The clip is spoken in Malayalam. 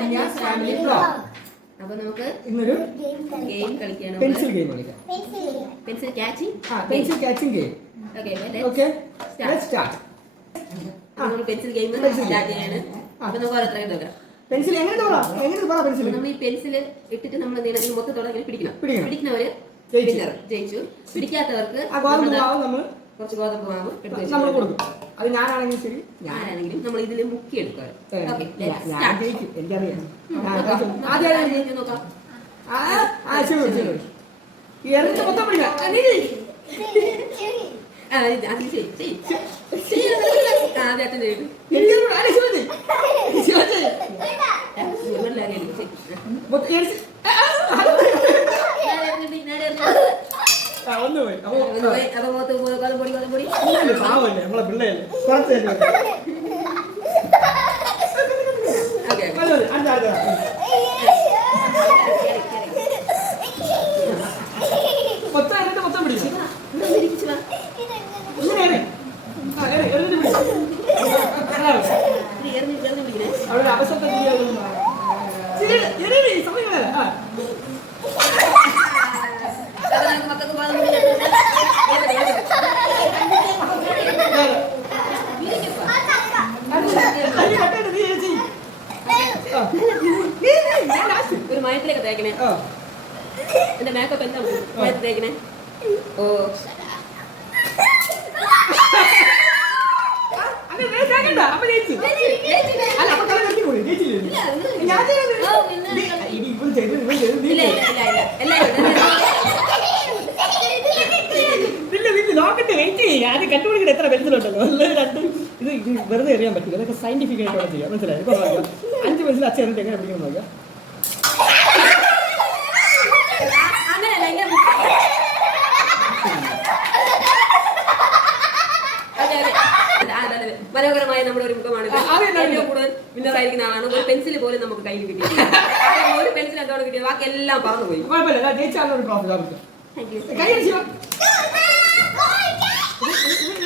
സന്യാസ് ഫാമിലി വ്ലോഗ്. അപ്പൊ നമുക്ക് ഇന്നൊരു ഗെയിം കളിക്കണം. പെൻസിൽ ഗെയിം കളിക്കാം. Pencil catching. Pencil catching game. Okay let's start. നമ്മൾ പെൻസിൽ ഗെയിം സ്റ്റാർട്ട് ചെയ്യാണ്. അപ്പൊ നമുക്ക് ഓരോരുത്തരെ നോക്കാം. പെൻസിൽ എങ്ങനെ പറ പെൻസിൽ. നമ്മൾ ഈ പെൻസിൽ ഇട്ടിട്ട് നമ്മൾ നീളത്തിൽ മൊത്തത്തോടെ ഇങ്ങനെ പിടിക്കണം. പിടിക്കുന്നവര് ജയിച്ചു. പിടിക്കാത്തവർക്ക് കുറച്ച് ഗോതമ്പ് മാവ് നമ്മൾ കൊടുക്കും. അത് ഞാനാണെങ്കിലും ശരി ആരാണെങ്കിലും നമ്മൾ ഇതിൽ മുക്കി എടുക്കുക. എനിക്കറിയാം. നോക്കാം. മൊത്തം പിടിക്കാം. അതിൽ ആദ്യത്തെ ചെയ്തു. നമ്മളെ പിള്ളേര് മൊത്തം പിടിച്ചു. അവിടെ അവസരത്തെ ഒരു മയത്തിലേക്ക് തേക്കണേ. എന്റെ മേക്കപ്പ് എന്താ മയത്ത് തേക്കണേ? ഓ നോക്കട്ടെ, വെയിറ്റ് ചെയ്യുക. അത് കണ്ടുപിടിക്കട്ടെ എത്ര പെൻസിലുണ്ടല്ലോ. രണ്ടും ഇത് വെറുതെ അറിയാൻ പറ്റില്ല. അതൊക്കെ സയന്റിഫിക് ആയിട്ട് ചെയ്യാം. മനസ്സിലായി? ഇപ്പൊ 5 പെൻസിൽ അച്ഛൻ എങ്ങനെ പിടിക്കണം നോക്കാം. മനോഹരമായ നമ്മുടെ ഒരു മുഖമാണ്. ഏറ്റവും കൂടുതൽ വിന്നറായിരിക്കുന്ന ആളാണ്. ഒരു പെൻസിൽ പോലും നമുക്ക് കയ്യിൽ കിട്ടിയത്. ഒരു പെൻസിൽ എന്താണ് കിട്ടിയത്? ബാക്കി എല്ലാം പറന്നു പോയി. കുഴപ്പമില്ല, ജയിച്ചാലും ഒരു ട്രോഫി. Thank you.